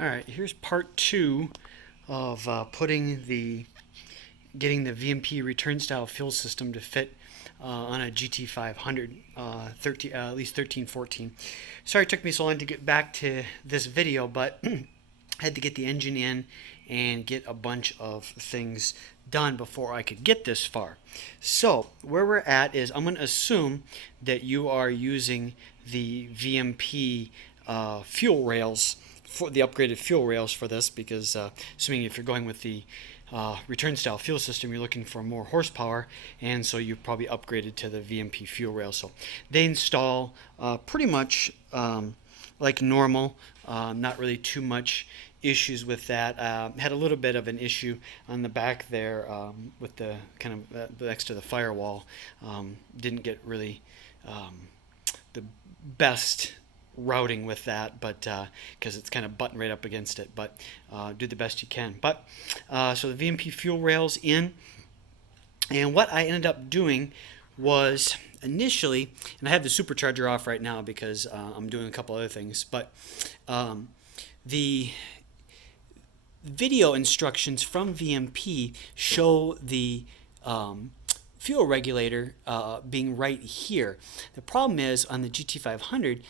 Alright, here's part two of getting the VMP return style fuel system to fit on a GT500, at least 1314. Sorry it took me so long to get back to this video, but I had to get the engine in and get a bunch of things done before I could get this far. So where we're at is I'm going to assume that you are using the VMP fuel rails, for the upgraded fuel rails for this, because assuming if you're going with the return style fuel system, you're looking for more horsepower, and so you've probably upgraded to the VMP fuel rails. So they install pretty much like normal, not really too much issues with that. Had a little bit of an issue on the back there with the kind of next to the firewall. Didn't get really the best routing with that, but because it's kind of buttoned right up against it, but do the best you can. But so the VMP fuel rails in, and what I ended up doing was initially, and I have the supercharger off right now because I'm doing a couple other things, but the video instructions from VMP show the fuel regulator being right here. The problem is on the GT500,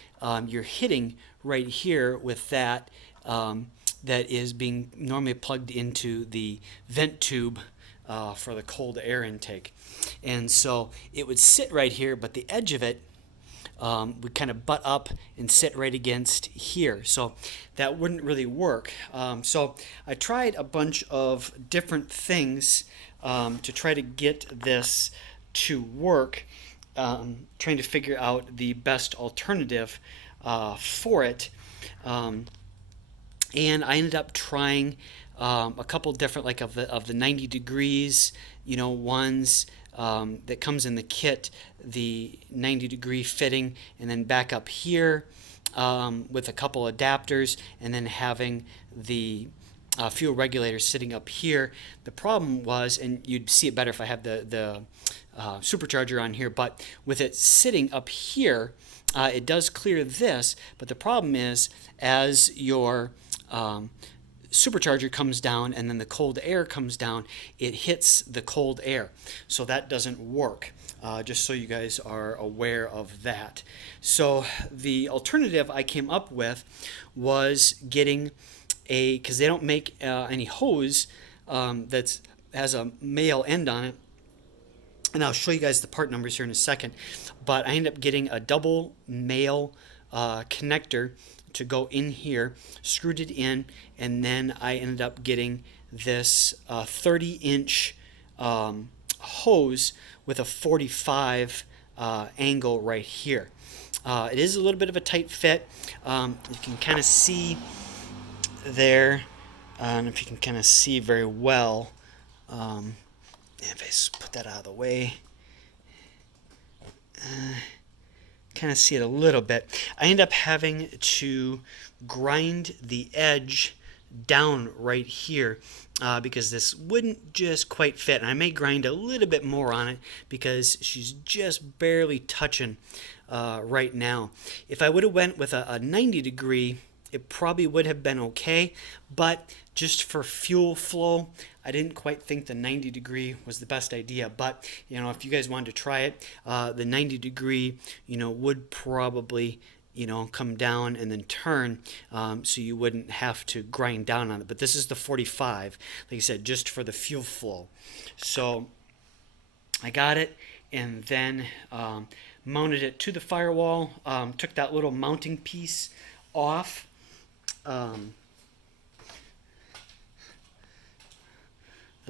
you're hitting right here with that that is being normally plugged into the vent tube for the cold air intake. And so it would sit right here, but the edge of it would kind of butt up and sit right against here. So that wouldn't really work. So I tried a bunch of different things to try to get this to work, trying to figure out the best alternative for it. And I ended up trying a couple different, like of the 90 degrees, ones that comes in the kit, the 90-degree fitting, and then back up here with a couple adapters, and then having the fuel regulator sitting up here. The problem was, and you'd see it better if I had the supercharger on here, but with it sitting up here, it does clear this, but the problem is as your supercharger comes down and then the cold air comes down, it hits the cold air. So that doesn't work, just so you guys are aware of that. So the alternative I came up with was getting because they don't make any hose that has a male end on it, and I'll show you guys the part numbers here in a second, but I ended up getting a double male connector to go in here, screwed it in, and then I ended up getting this 30-inch hose with a 45 angle right here. It is a little bit of a tight fit. You can kind of see there, and if you can kind of see very well, if I put that out of the way, kind of see it a little bit. I end up having to grind the edge down right here because this wouldn't just quite fit, and I may grind a little bit more on it because she's just barely touching right now. If I would have went with a 90 degree, it probably would have been okay, but just for fuel flow, I didn't quite think the 90 degree was the best idea. But if you guys wanted to try it, the 90 degree would probably come down and then turn, so you wouldn't have to grind down on it. But this is the 45, like I said, just for the fuel flow. So I got it, and then mounted it to the firewall, took that little mounting piece off, the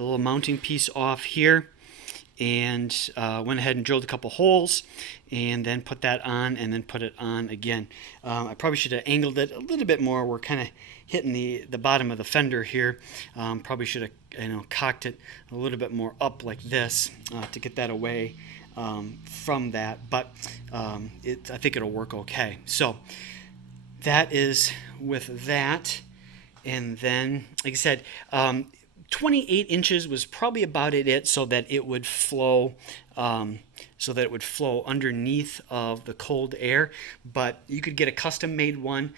little mounting piece off here, and went ahead and drilled a couple holes, and then put that on, and then put it on again. I probably should have angled it a little bit more. We're kind of hitting the bottom of the fender here. Probably should have cocked it a little bit more up like this to get that away from that, but I think it'll work okay. So that is with that. And then, like I said, 28 inches was probably about it, so that it would flow underneath of the cold air. But you could get a custom made one.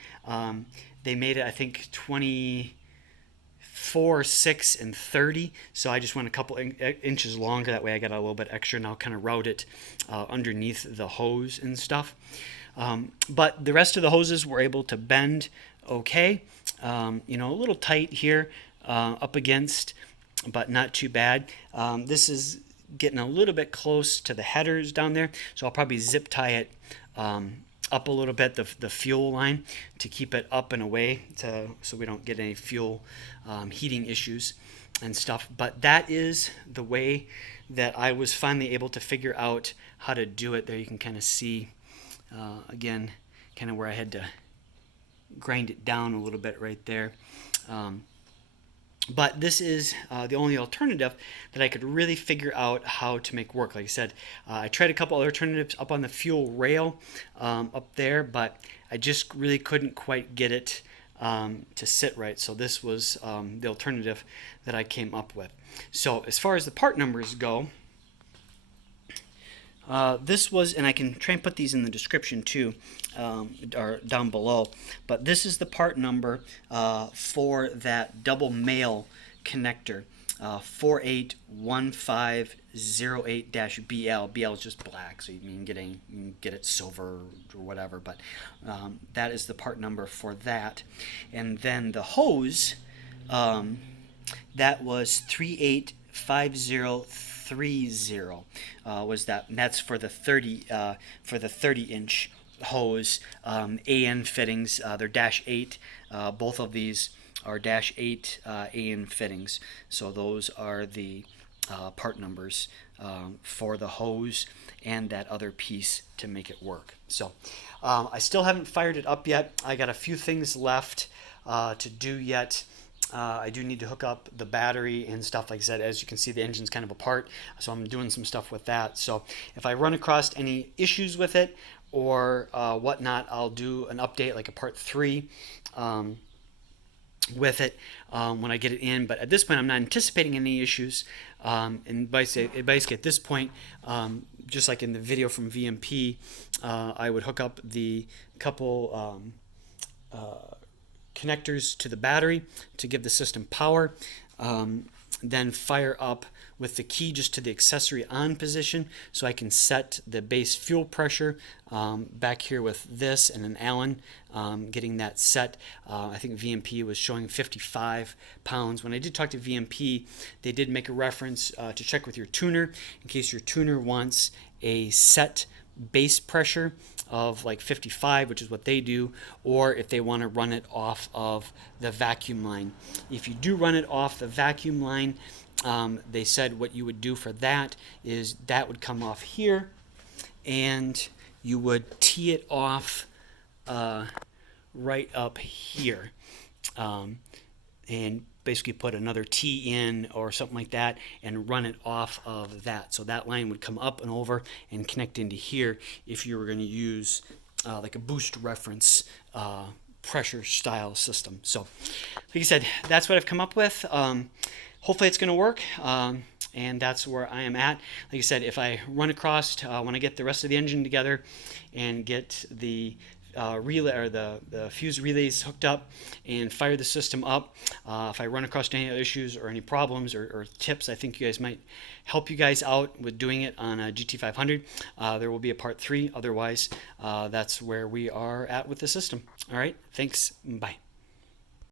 they made it, I think, 24, 6, and 30. So I just went a couple inches longer. That way I got a little bit extra, and I'll kind of route it underneath the hose and stuff. But the rest of the hoses were able to bend okay. You know, a little tight here up against, but not too bad. This is getting a little bit close to the headers down there, so I'll probably zip tie it up a little bit, the fuel line, to keep it up and away, so we don't get any fuel heating issues and stuff. But that is the way that I was finally able to figure out how to do it. There you can kind of see again kind of where I had to grind it down a little bit right there. But this is the only alternative that I could really figure out how to make work. Like I said, I tried a couple other alternatives up on the fuel rail up there, but I just really couldn't quite get it to sit right. So this was the alternative that I came up with. So as far as the part numbers go, this was, and I can try and put these in the description too, or down below, but this is the part number for that double male connector, 481508-BL. BL is just black, so you can get it silver or whatever, but that is the part number for that. And then the hose, that was 385030 was that, and that's for the 30-inch hose. AN fittings, they're -8. Both of these are -8 AN fittings. So those are the part numbers for the hose and that other piece to make it work. So I still haven't fired it up yet. I got a few things left to do yet. I do need to hook up the battery and stuff. Like I said, as you can see, the engine's kind of apart, so I'm doing some stuff with that. So if I run across any issues with it or whatnot, I'll do an update, like a part 3 with it when I get it in. But at this point, I'm not anticipating any issues. And basically at this point, just like in the video from VMP, I would hook up the couple connectors to the battery to give the system power, then fire up with the key just to the accessory on position, so I can set the base fuel pressure back here with this and an Allen, getting that set. I think VMP was showing 55 pounds. When I did talk to VMP, they did make a reference to check with your tuner in case your tuner wants a set base pressure of like 55, which is what they do, or if they want to run it off of the vacuum line. If you do run it off the vacuum line, they said what you would do for that is that would come off here, and you would tee it off right up here, and basically put another T in or something like that and run it off of that. So that line would come up and over and connect into here if you were going to use like a boost reference pressure style system. So like I said, that's what I've come up with. Hopefully it's going to work. And that's where I am at. Like I said, if I run across, when I get the rest of the engine together and get the relay or the fuse relays hooked up and fire the system up, if I run across any other issues or any problems or tips, I think you guys might help you guys out with doing it on a GT500. There will be a part 3. Otherwise, that's where we are at with the system. All right, thanks. Bye.